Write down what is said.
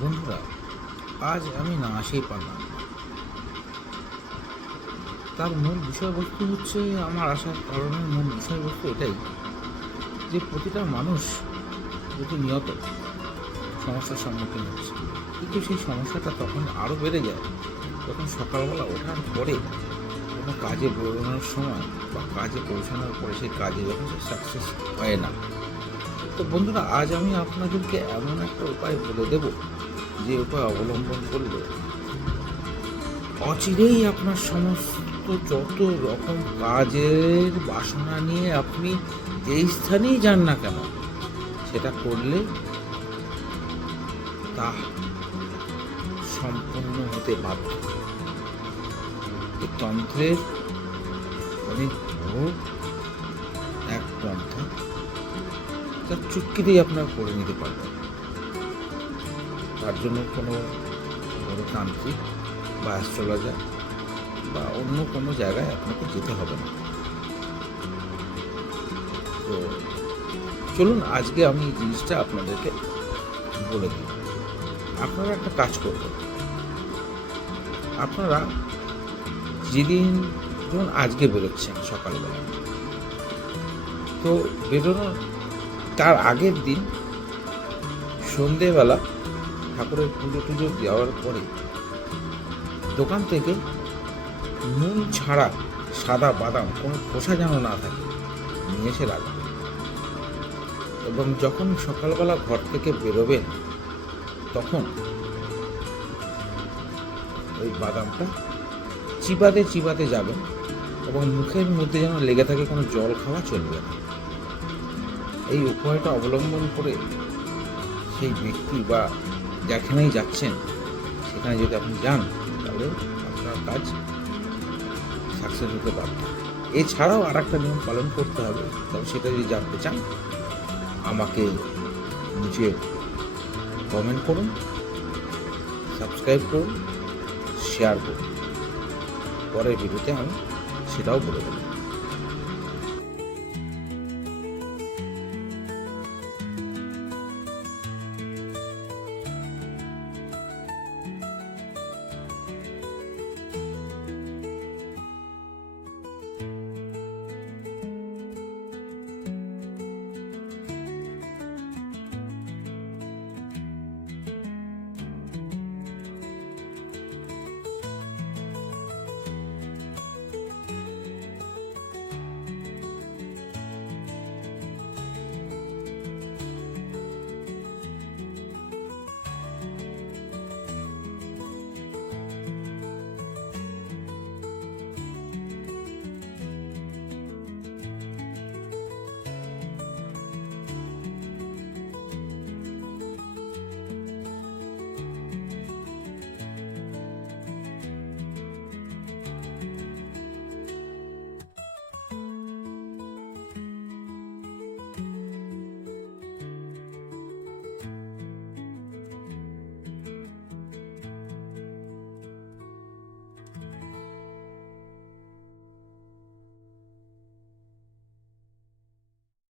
বন্ধুরা, আজ আমি না আসেই পারলাম না। তার মূল বিষয়বস্তু হচ্ছে, আমার আসার কারণের মূল বিষয়বস্তু এটাই যে প্রতিটা মানুষ প্রতিনিয়ত সমস্যার সম্মুখীন হচ্ছে। কিন্তু সেই সমস্যাটা তখন আরও বেড়ে যায় যখন সকালবেলা ওঠার পরে কোনো কাজে বেরোনোর সময় বা কাজে পৌঁছানোর পরে সেই কাজে যখন সে সাকসেস হয় না। তো বন্ধুরা, আজ আমি আপনাদেরকে এমন একটা উপায় বলে দেব, যে উপায় অবলম্বন করলে অচিরেই আপনার সমস্ত যত রকম কাজের বাসনা নিয়ে আপনি যেই স্থানেই যান না কেন, সেটা করলে তা সম্পূর্ণ হতে বাধ্য। এই তন্ত্রের অনেক বড় এক পন্থা, যা চুটকিতেই আপনার করে নিতে পারবেন। তার জন্য কোনো বড় তান্ত্রিক বা অ্যাস্ট্রোলজার বা অন্য কোনো জায়গায় আপনাকে যেতে হবে না। তো চলুন, আজকে আমি এই জিনিসটা আপনাদেরকে বলে দিই। আপনারা একটা কাজ করবেন। আপনারা যেদিন, ধরুন আজকে বেরোচ্ছেন সকালবেলা, তো বেরোনোর তার আগের দিন সন্ধেবেলা ঠাকুরের পুজো টুজো দেওয়ার পরে দোকান থেকে নুন ছাড়া সাদা বাদাম, কোনো খোসা যেন না থাকে, নিয়ে এসে রাখবেন। এবং যখন সকালবেলা ঘর থেকে বেরোবেন, তখন ওই বাদামটা চিবাতে চিবাতে যাবেন, এবং মুখের মধ্যে যেন লেগে থাকে, কোনো জল খাওয়া চলবে না। এই উপায়টা অবলম্বন করে সেই ব্যক্তি বা যেখানেই যাচ্ছেন সেখানে যদি আপনি যান, তাহলে আপনার কাজ সাকসেস হতে বাধ্য। এছাড়াও আর একটা নিয়ম পালন করতে হবে, তবে সেটা যদি জানতে চান আমাকে নিচে কমেন্ট করুন, সাবস্ক্রাইব করুন, শেয়ার করুন। পরের ভিডিওতে আমি সেটাও বলে দেবো।